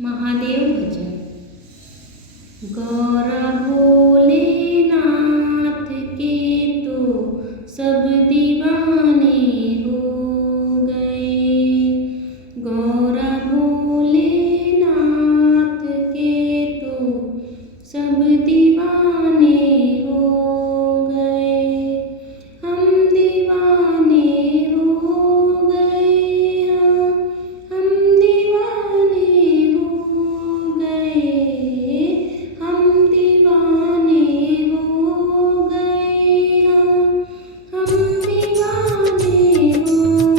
महादेव भजन। गौरा भोलेनाथ के तो सब दीवाने हो गए। गौरा भोलेनाथ के तो सब दीवाने हो गए। हम दीवाने हो गए, हम दीवाने हो गए, हम दीवाने हो गए, हम दीवाने हो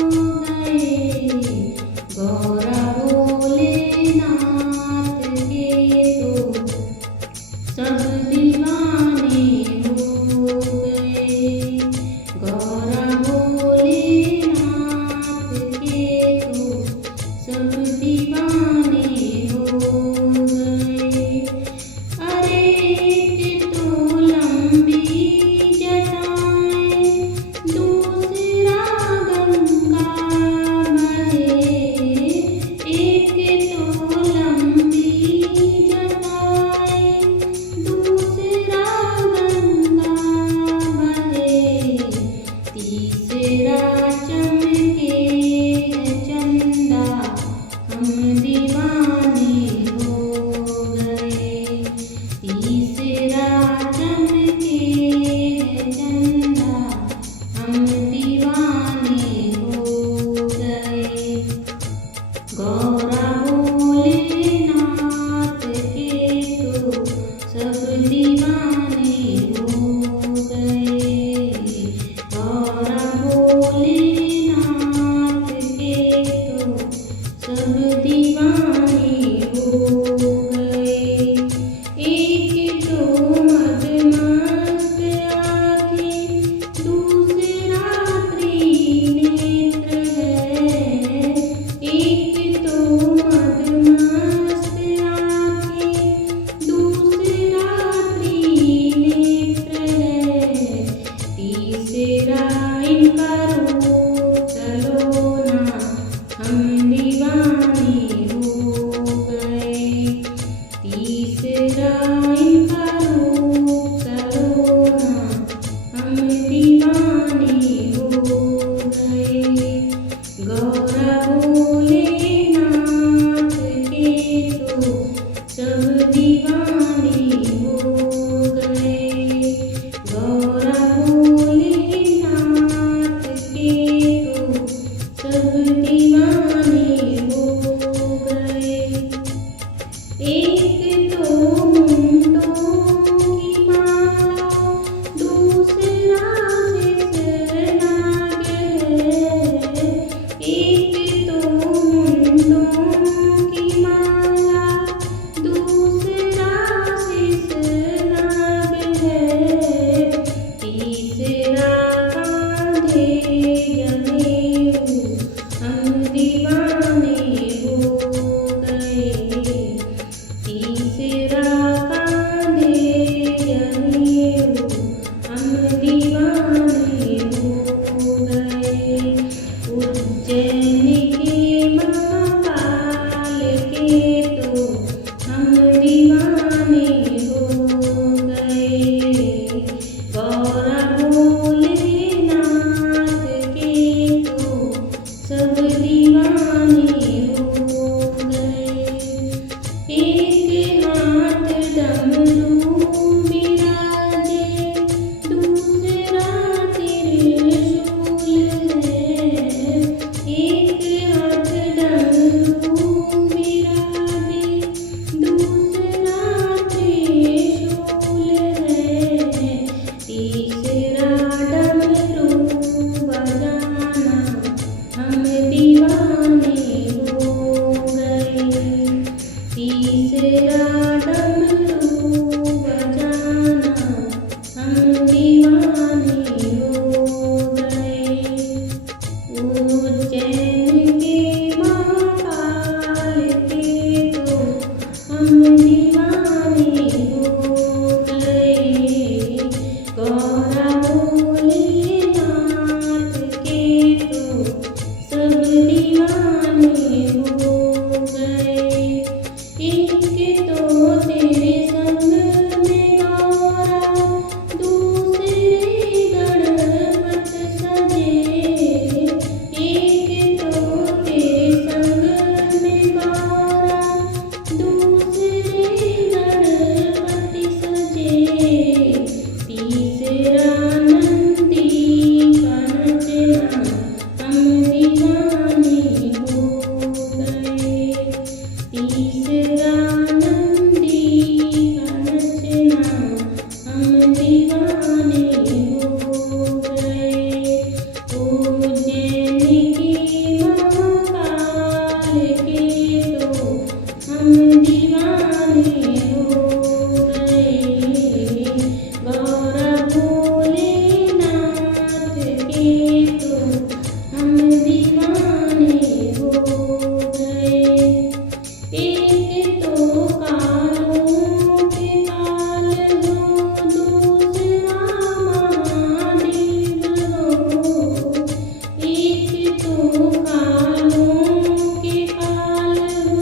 एक तो तेरे संग में गौरा, दूसरे गणपत सजे। एक तो तेरे संग में गौरा, दूसरे गणपति सजे। तीसरा नंदी का नचना हम दीवाने हो गए। तीसरा नंदी का नचना हम दीवाने हो गए। उज्जैन के महाकाल के तो हम दीवाने हो गए। गौरा भोलेनाथ के तो हम दीवाने हो गए। एक तो कालों के काल हो, दूसरा महादेव हो। एक तो कालों के काल हो,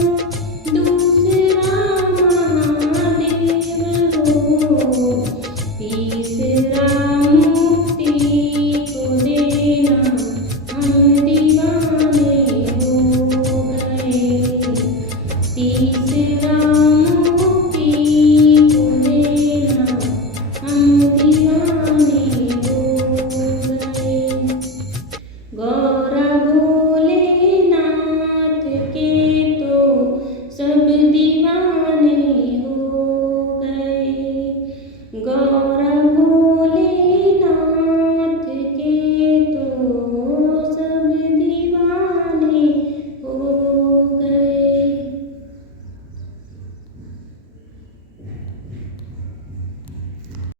दूसरा महादेव हो। तीसरा मुक्ति को देना हम दीवाने हो गए। तीसरा